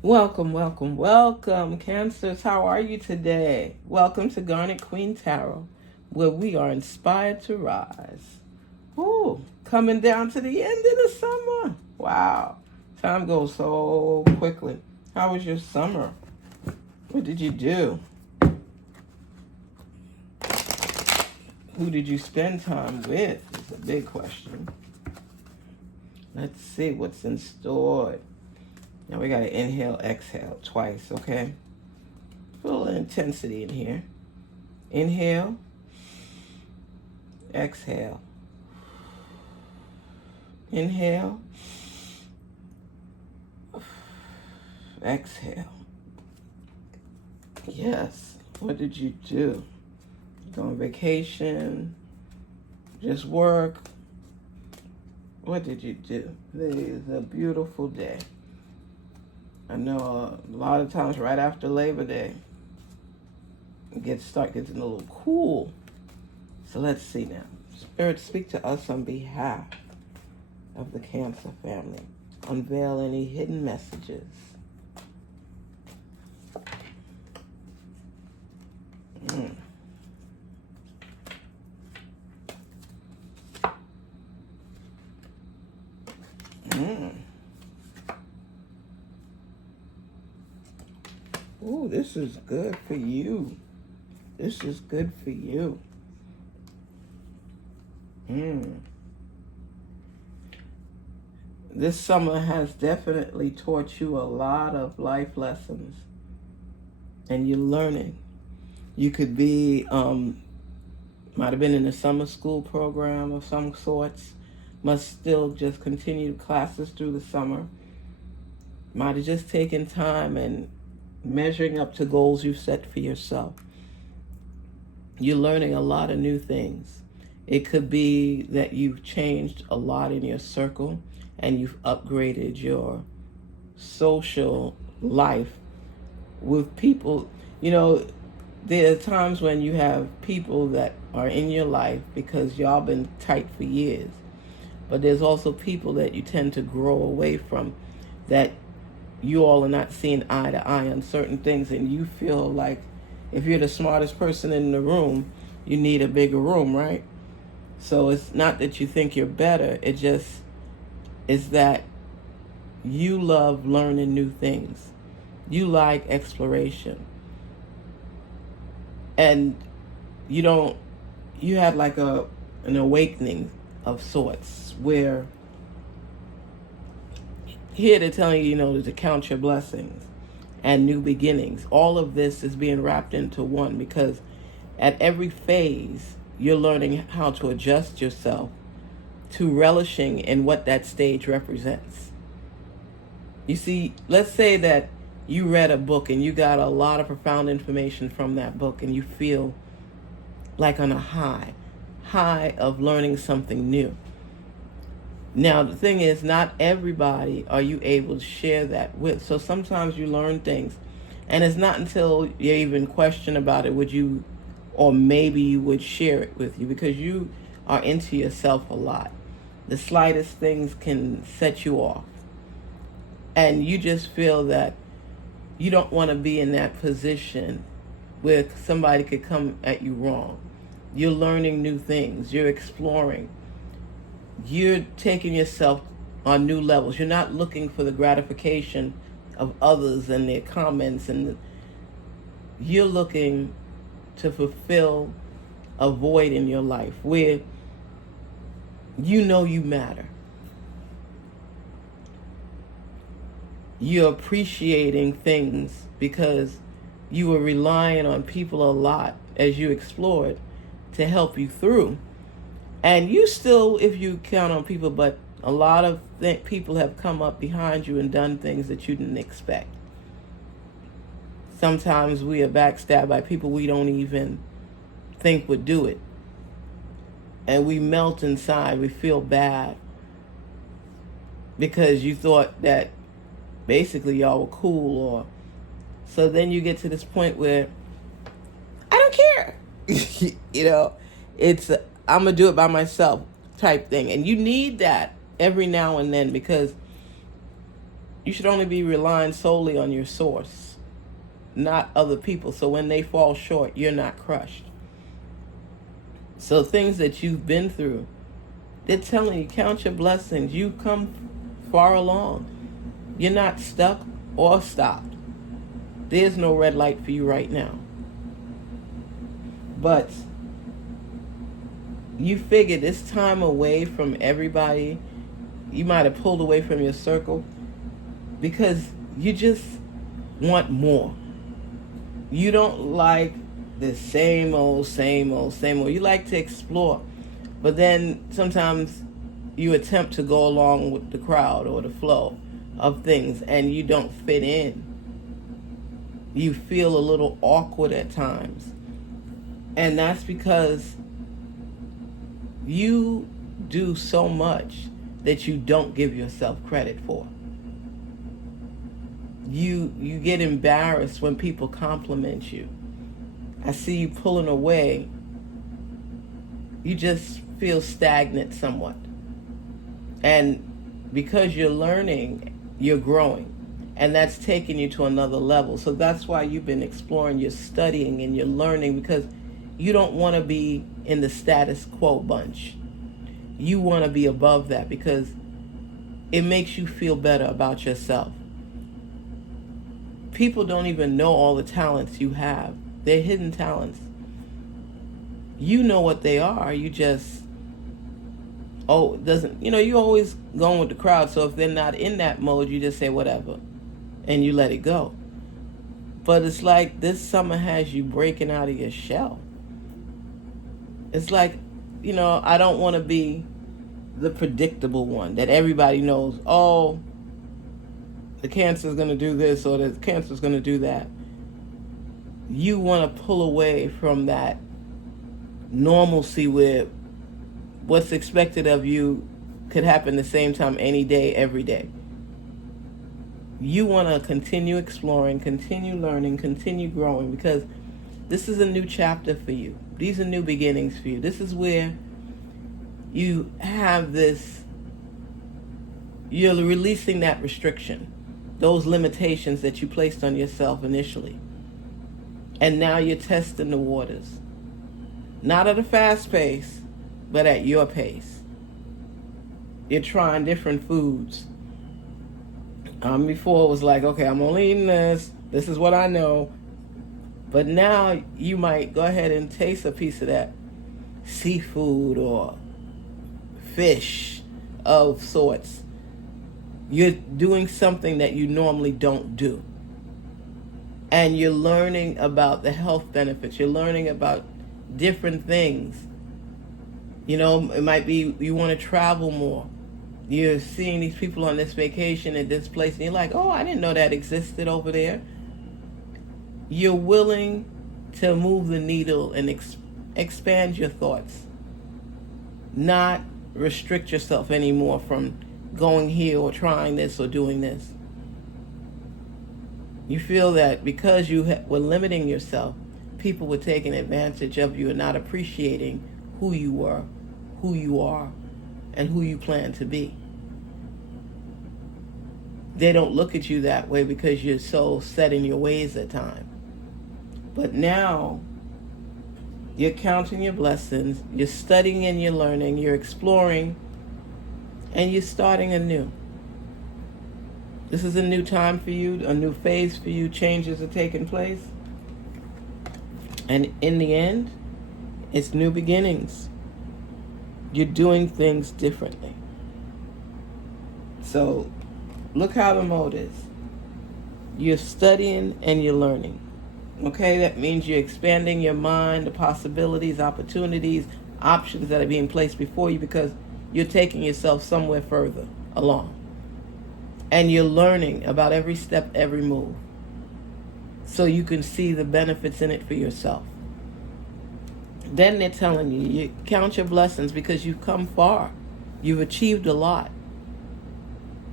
Welcome, welcome, welcome, Cancers. How are you today? Welcome to Garnetqueentarot, where we are inspired to rise. Ooh, coming down to the end of the summer. Wow, time goes so quickly. How was your summer? What did you do? Who did you spend time with? Is a big question. Let's see what's in store. Now we got to inhale, exhale twice, okay? Put a little intensity in here. Inhale, exhale. Inhale, exhale. Yes, what did you do? Go on vacation, just work. What did you do? Today is a beautiful day. I know a lot of times right after Labor Day, it gets a little cool. So let's see now. Spirit, speak to us on behalf of the Cancer family. Unveil any hidden messages. Ooh, this is good for you. This is good for you. This summer has definitely taught you a lot of life lessons. And you're learning. You could be, might have been in a summer school program of some sorts. Must still just continue classes through the summer. Might have just taken time and measuring up to goals you've set for yourself. You're learning a lot of new things. It could be that you've changed a lot in your circle and you've upgraded your social life with people. You know, there are times when you have people that are in your life because y'all been tight for years. But there's also people that you tend to grow away from, that you all are not seeing eye to eye on certain things, and you feel like if you're the smartest person in the room, you need a bigger room, right? So it's not that you think you're better, it just is that you love learning new things. You like exploration. And you had like an awakening of sorts, where here they're telling you, to count your blessings and new beginnings. All of this is being wrapped into one, because at every phase, you're learning how to adjust yourself to relishing in what that stage represents. You see, let's say that you read a book and you got a lot of profound information from that book, and you feel like on a high of learning something new. Now, the thing is, not everybody are you able to share that with. So sometimes you learn things, and it's not until you even question about it or maybe you would share it with you, because you are into yourself a lot. The slightest things can set you off. And you just feel that you don't want to be in that position where somebody could come at you wrong. You're learning new things. You're exploring. You're taking yourself on new levels. You're not looking for the gratification of others and their comments, and you're looking to fulfill a void in your life where you matter. You're appreciating things because you were relying on people a lot as you explored to help you through. And you still, if you count on people, but a lot of people have come up behind you and done things that you didn't expect. Sometimes we are backstabbed by people we don't even think would do it. And we melt inside. We feel bad because you thought that basically y'all were cool. Or so then you get to this point where I don't care. It's I'm going to do it by myself type thing. And you need that every now and then, because You should only be relying solely on your source, not other people. So when they fall short, you're not crushed. So things that you've been through, they're telling you, count your blessings. You come far along. You're not stuck or stopped. There's no red light for you right now. But you figure this time away from everybody, you might have pulled away from your circle because you just want more. You don't like the same old. You like to explore. But then sometimes you attempt to go along with the crowd or the flow of things and you don't fit in. You feel a little awkward at times. And that's because you do so much that you don't give yourself credit for. You get embarrassed when people compliment you. I see you pulling away. You just feel stagnant somewhat. And because you're learning, you're growing. And that's taking you to another level. So that's why you've been exploring, you're studying and you're learning, because you don't want to be in the status quo bunch. You want to be above that because it makes you feel better about yourself. People don't even know all the talents you have. They're hidden talents. You know what they are. You just, you always going with the crowd. So if they're not in that mode, you just say whatever and you let it go. But it's like this summer has you breaking out of your shell. It's like, I don't want to be the predictable one that everybody knows, oh, the cancer is going to do this or the cancer is going to do that. You want to pull away from that normalcy where what's expected of you could happen the same time any day, every day. You want to continue exploring, continue learning, continue growing, because this is a new chapter for you. These are new beginnings for you. This is where you have this, you're releasing that restriction, those limitations that you placed on yourself initially. And now you're testing the waters. Not at a fast pace, but at your pace. You're trying different foods. Before it was like, okay, I'm only eating this. This is what I know. But now you might go ahead and taste a piece of that seafood or fish of sorts. You're doing something that you normally don't do. And you're learning about the health benefits. You're learning about different things. It might be you want to travel more. You're seeing these people on this vacation at this place, and you're like, oh, I didn't know that existed over there. You're willing to move the needle and expand your thoughts. Not restrict yourself anymore from going here or trying this or doing this. You feel that because you were limiting yourself, people were taking advantage of you and not appreciating who you were, who you are, and who you plan to be. They don't look at you that way because you're so set in your ways at times. But now, you're counting your blessings, you're studying and you're learning, you're exploring, and you're starting anew. This is a new time for you, a new phase for you, changes are taking place. And in the end, it's new beginnings. You're doing things differently. So, look how the mode is. You're studying and you're learning. Okay, that means you're expanding your mind, the possibilities, opportunities, options that are being placed before you because you're taking yourself somewhere further along. And you're learning about every step, every move. So you can see the benefits in it for yourself. Then they're telling you, you count your blessings because you've come far. You've achieved a lot.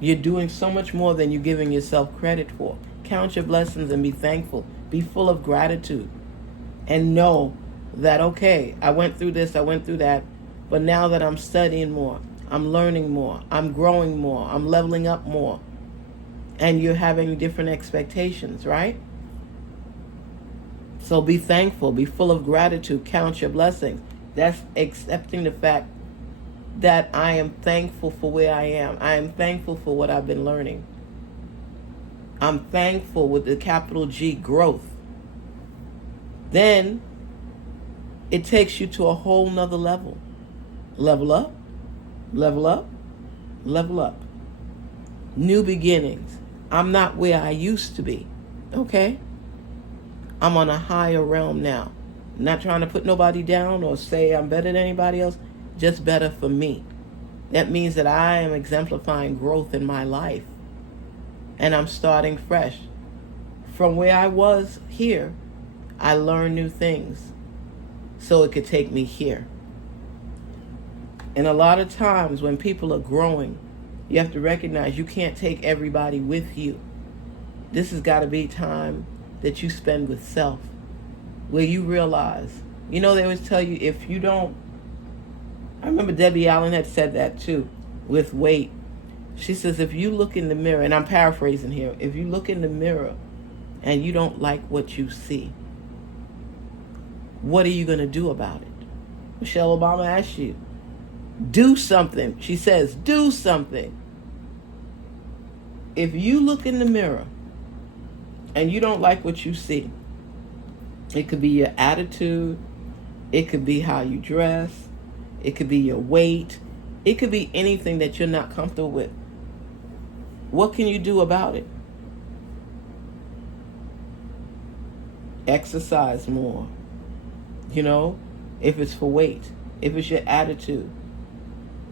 You're doing so much more than you're giving yourself credit for. Count your blessings and be thankful. Be full of gratitude. And know that, okay, I went through this, I went through that, but now that I'm studying more, I'm learning more, I'm growing more, I'm leveling up more. and you're having different expectations, right? So be thankful, be full of gratitude, count your blessings. That's accepting the fact that I am thankful for where I am. I am thankful for what I've been learning. I'm thankful with the capital G, growth. Then it takes you to a whole nother level. Level up, level up, level up. New beginnings. I'm not where I used to be, okay? I'm on a higher realm now. Not trying to put nobody down or say I'm better than anybody else, just better for me. That means that I am exemplifying growth in my life. And I'm starting fresh. From where I was here, I learned new things so it could take me here. And a lot of times when people are growing, you have to recognize you can't take everybody with you. This has got to be time that you spend with self, where you realize, they always tell you if you don't, I remember Debbie Allen had said that too, with weight. She says, if you look in the mirror, and I'm paraphrasing here, if you look in the mirror and you don't like what you see, what are you going to do about it? Michelle Obama asked you, do something. She says, do something. If you look in the mirror and you don't like what you see, it could be your attitude, it could be how you dress, it could be your weight, it could be anything that you're not comfortable with. What can you do about it? Exercise more. If it's for weight, if it's your attitude,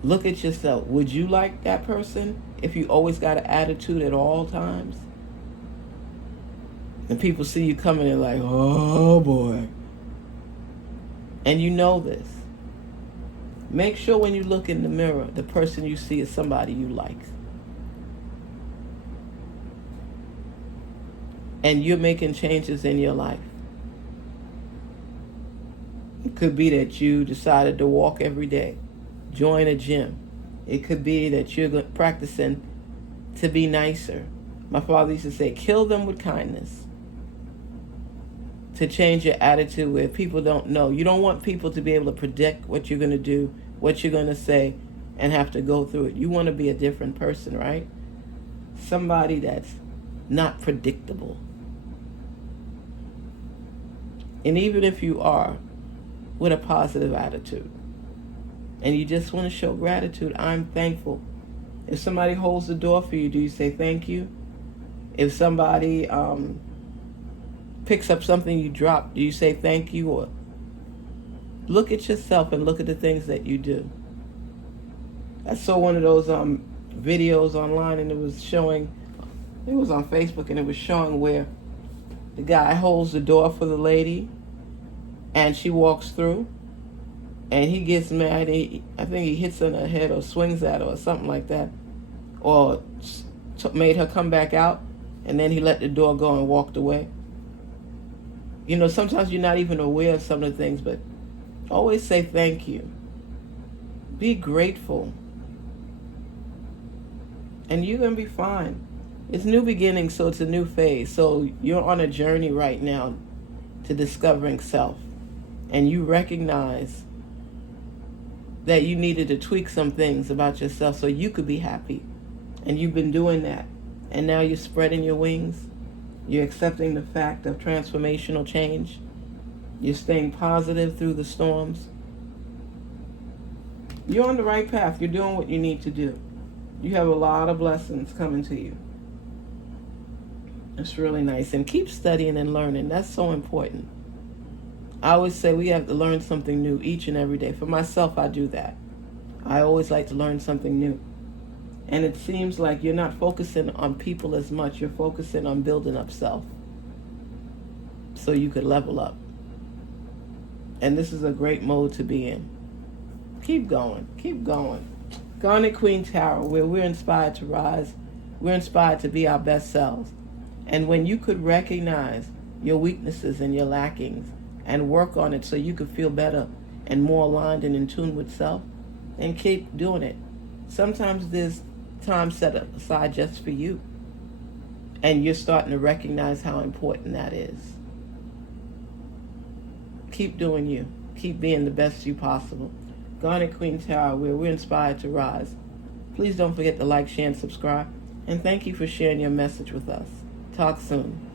look at yourself. Would you like that person if you always got an attitude at all times? And people see you coming in like, oh boy. And you know this. Make sure when you look in the mirror, the person you see is somebody you like. And you're making changes in your life. It could be that you decided to walk every day, join a gym. It could be that you're practicing to be nicer. My father used to say, kill them with kindness. To change your attitude where people don't know. You don't want people to be able to predict what you're going to do, what you're going to say, and have to go through it. You want to be a different person, right? Somebody that's not predictable. And even if you are, with a positive attitude, and you just want to show gratitude, I'm thankful. If somebody holds the door for you, do you say thank you? If somebody picks up something you dropped, do you say thank you? Or look at yourself and look at the things that you do. I saw one of those videos online, and it was on Facebook, and it was showing where the guy holds the door for the lady and she walks through, and he gets mad. I think he hits her in the head or swings at her or something like that, or made her come back out, and then he let the door go and walked away. Sometimes you're not even aware of some of the things, but always say thank you. Be grateful. And you're going to be fine. It's new beginnings, so it's a new phase. So you're on a journey right now to discovering self. And you recognize that you needed to tweak some things about yourself so you could be happy. And you've been doing that. And now you're spreading your wings. You're accepting the fact of transformational change. You're staying positive through the storms. You're on the right path. You're doing what you need to do. You have a lot of blessings coming to you. It's really nice. And keep studying and learning. That's so important. I always say we have to learn something new each and every day. For myself, I do that. I always like to learn something new. And it seems like you're not focusing on people as much. You're focusing on building up self so you could level up. And this is a great mode to be in. Keep going. Keep going. Garnetqueentarot, where we're inspired to rise. We're inspired to be our best selves. And when you could recognize your weaknesses and your lackings and work on it so you could feel better and more aligned and in tune with self, then keep doing it. Sometimes there's time set aside just for you. And you're starting to recognize how important that is. Keep doing you. Keep being the best you possible. Garnet Queen Tarot, where we're inspired to rise. Please don't forget to like, share, and subscribe. And thank you for sharing your message with us. Talk soon.